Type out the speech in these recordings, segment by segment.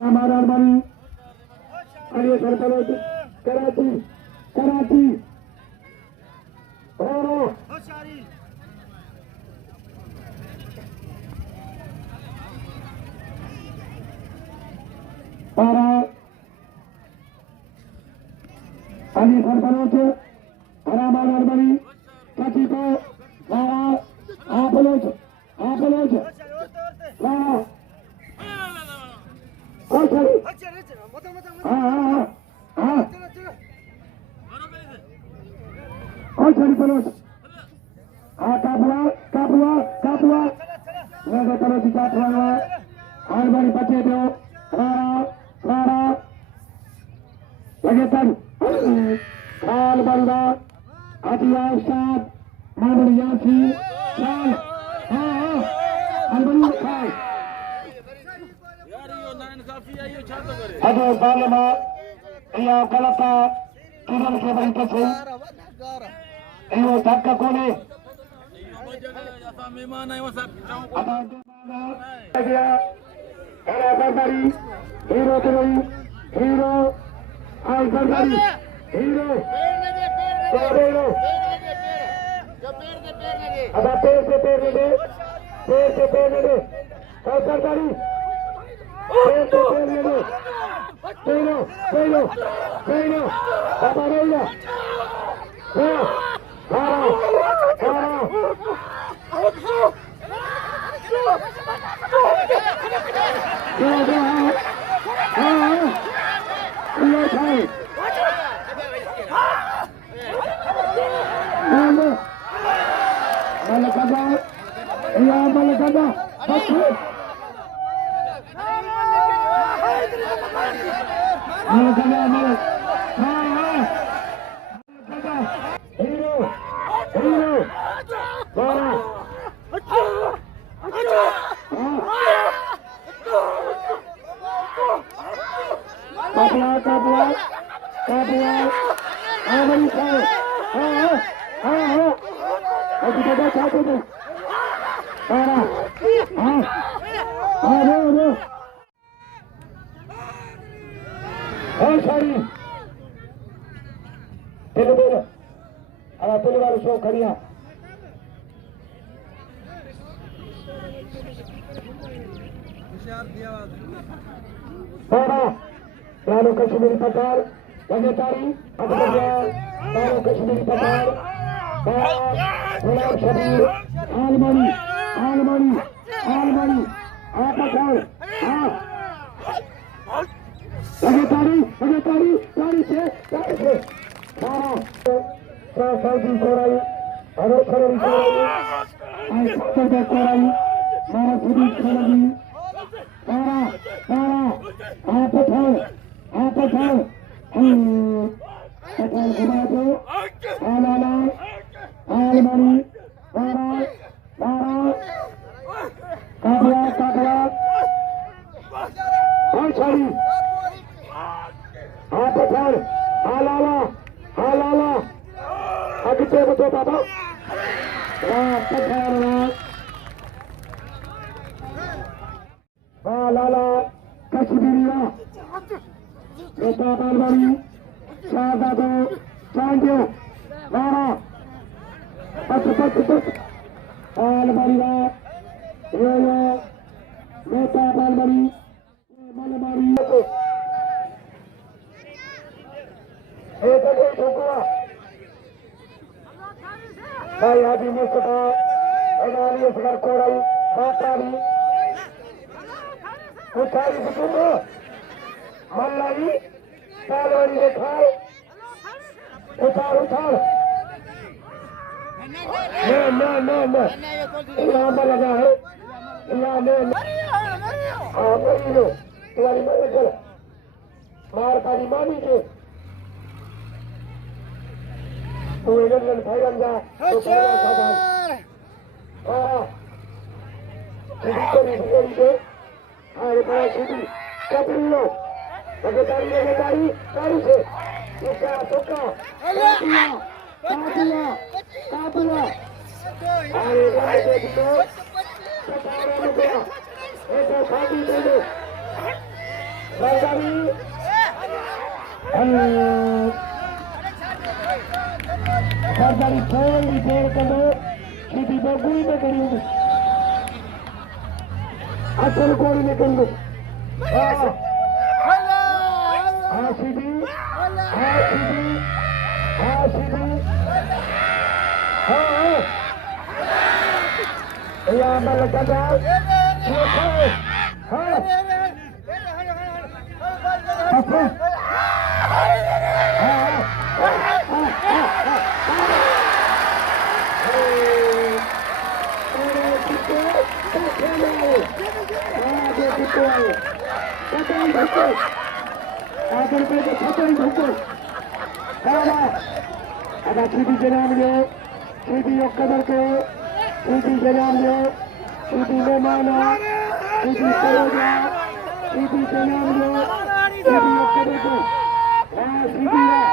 हमारा बनी अरे सरपंच कराची कराची और अली सरपंच हमारा बनी काची को आप लोग कश्मीरी पठार लगातारी कश्मीरी पठार गुलाम शबीर आलमनी आलमनी आलमनी पठार लगातारी लगातारी गाड़ी से सऊदी कोराई हरो शरण कोराई सत्तर कोराई मारा सुदीप कोराई सारा सारा पठार पठार घुमा दो आलाला आलमनी सारा सारा काबला काबला और छड़ी पठार आलाला आलाला अगते बतो बाबा पठार आलाला कश्मीरिया बेटा बालवाड़ी शाहजादो चांदियो मारा पच बालवाड़ी यो बेटा बालवाड़ी मलबाड़ी भाई हाजी मुस्तफा अनाली असगर कोराई मातारी उठारी बुजुर्ग मल्लाई पहलवानी ने खाए उठार उठार यहाँ पर लगा है यहाँ लो तुम्हारी मदद चल मार पारी मानी के तू इधर भाई रम जा तो पहला लगातारी लगातारी गाड़ी से टुका टुका काबुला काबुला अरे गाड़ी से भी तो 17 रुपया एक शादी दे दो Zardari. Zardari थोड़ी देर करो सीधी बगुई में करेंगे असल कोई में करेंगे हाँ सीधी यहाँ मल कदा ada Shedi jalan dia, Shedi yok kadar ke, Shedi jalan dia, Shedi memana, Shedi seroja, Shedi jalan dia, Shedi yok kadar ke, Shedi lah,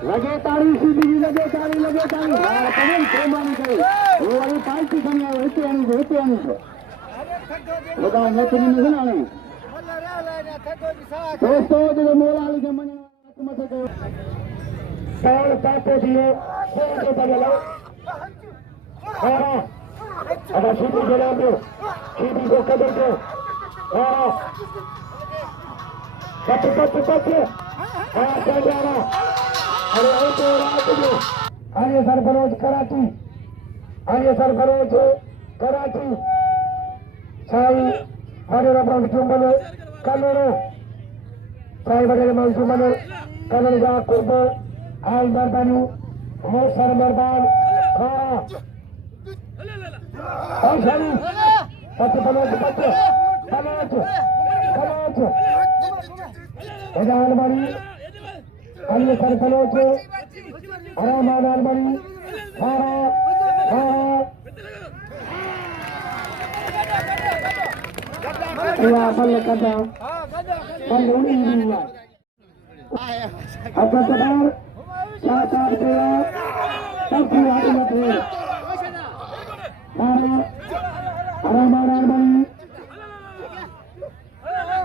lagi tarik Shedi, lagi tarik, teman teman itu, orang parti kami itu yang, bukan itu ni mana? दोस्तों जो मोला वाली के मन मत करो साल पापो दियो कौन से बदला हां अब सीधी जला दो सीधी को कदर दो हां पच हां चल जाना अरे ओ तो रात दो आइए सरफरोज कराची साई हरे रबड़ चुंबल कलरो साई बगैर मंसूमन कलर जा कुर्बो आल मर्दानी मोसर मर्दान हाँ शाली पच एजान बड़ी अन्य सरफरोज हरामान आलमड़ी हाँ या बल कदा बल उड़ी हुआ अब कदार चार पेड़ा सब की आगे मत है हरामान आलमड़ी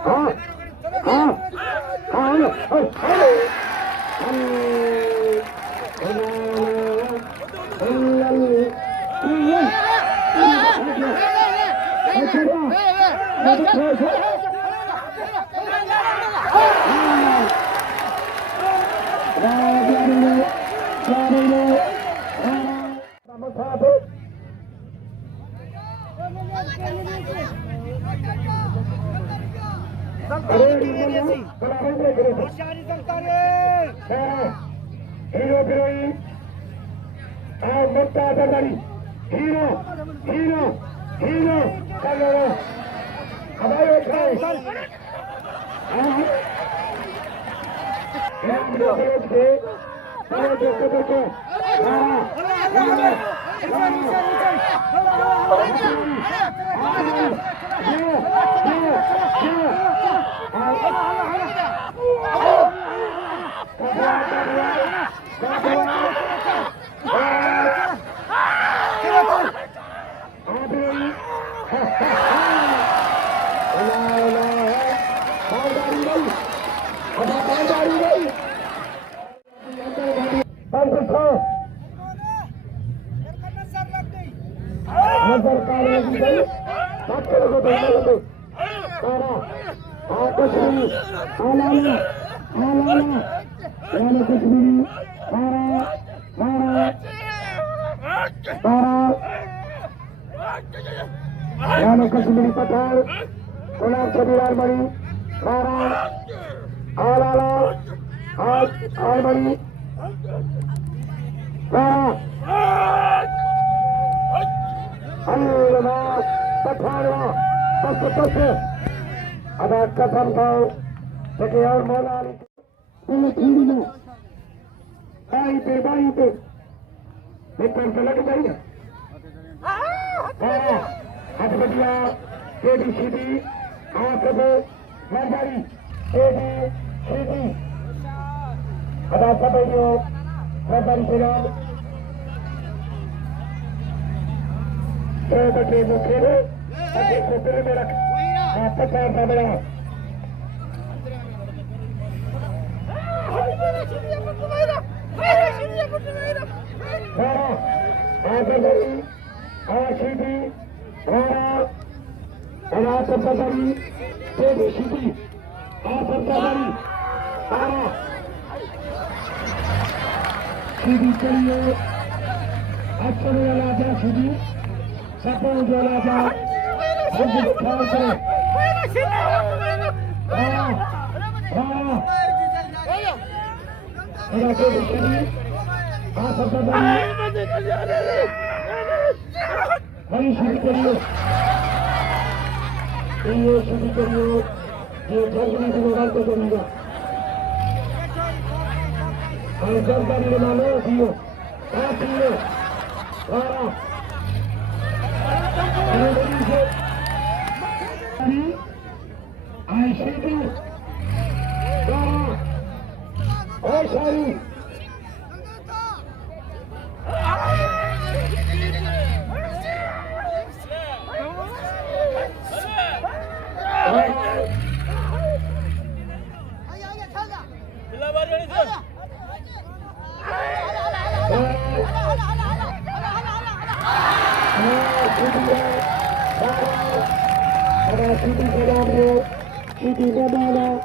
हाँ hero heroine Mumtaz Zardari hero कलरो हमारे कश्मीरी पठान गुलाम शबीर आलमड़ी आलमड़ी पठानवा बस अदा कसम खाओ सके और मौला बाई पे मित्र से लग जाइए हाथ बढ़िया टेढ़ी सीधी हाथ पे मर्दारी टेढ़ी सीधी अदा सब जो मर्दारी से नाम बटे वो खेले अगे को पेड़ में रख पचास बड़ा Shedi, Asif Ali Zardari, Shedi चलिए अच्छा वाला जा Shedi सपोर्ट वाला जा हम ख्याल करें Shedi Asif Zardari भाई Shedi करिए ये Shedi करिए ये जल्दी से मोबाइल को करूँगा और Zardari ने मानो दियो दियो Shedi Shahid Shedi Malah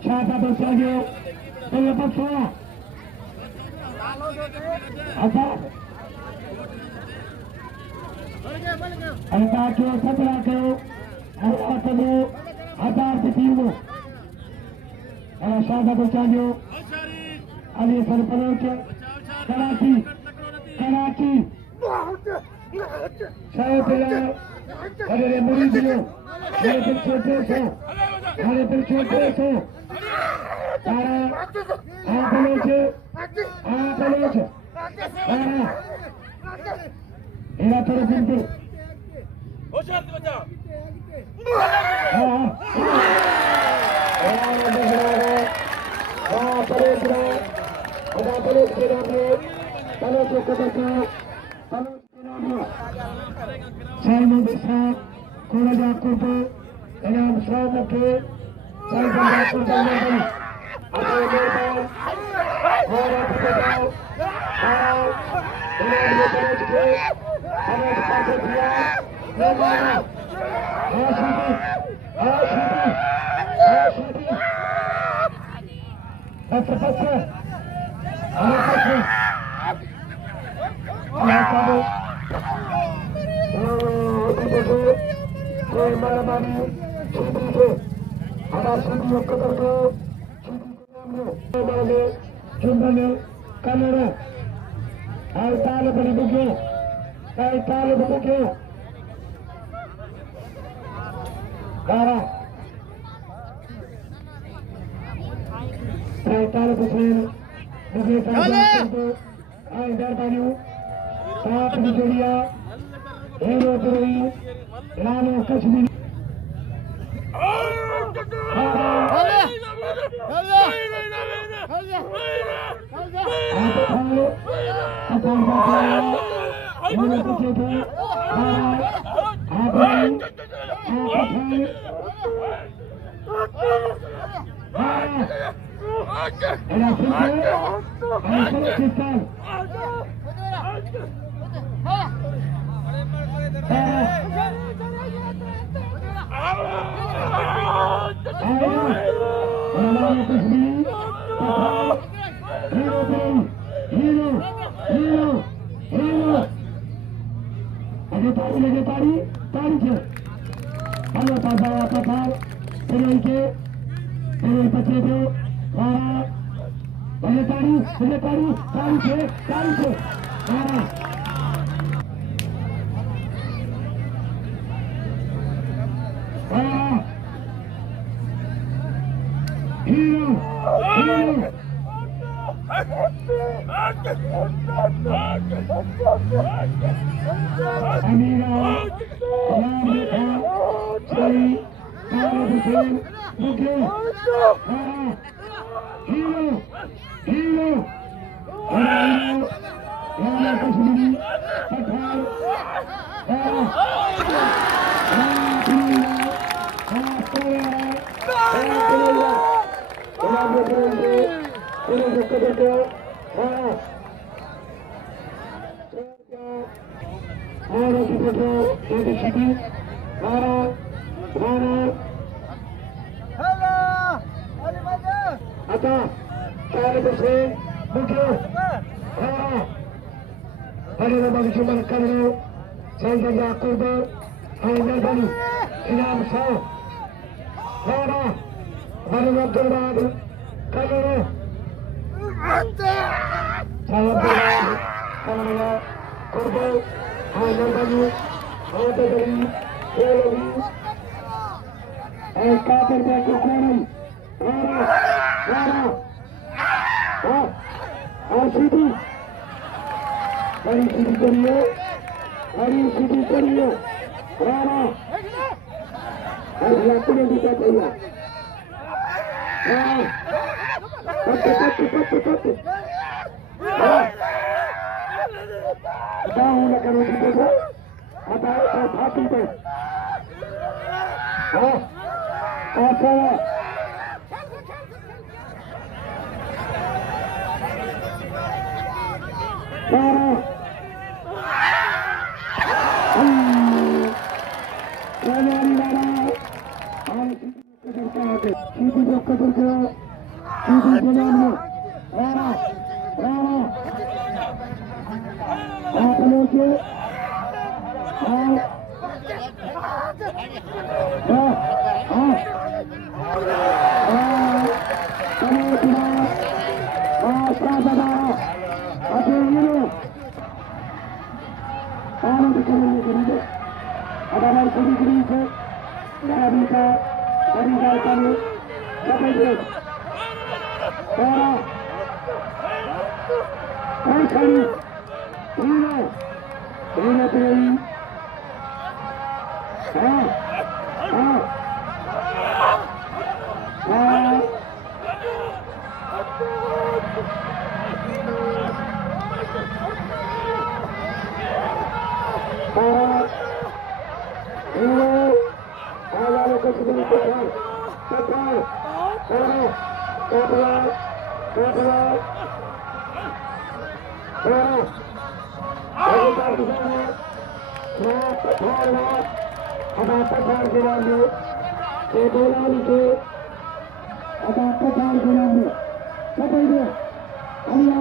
Shahid bersaju selepas semua apa anda ke sebelah ke arah ke ada di timur Shahid bersaju Ali Zardari Karachi saya bilang ada muridnya ada छोटे से Ina terus pintu. Koshar baca. Saya bisa Korea Kubu dengan sama ke saya berlaku dengan apa yang berlaku orang berlaku ini terus ke harus pakai dia Mana Shedi Shedi Ini juga berdoa. Mana kita berdoa dari sini. Mana. Hello. Ali Mada. Ada. Saya bersih. Bughio. Hari nama cuma kalau saya jadi kurba. Hanya dari inam sah. Mana. Hari Abdullah kalau saya berdoa kalau kurba hanya dari ada dari Pehlwani kader berkukuran Shedi Shedi kariyo Shedi kariyo hari apne kita kaya patu tahu nak kalau kita apa Hakim tu apa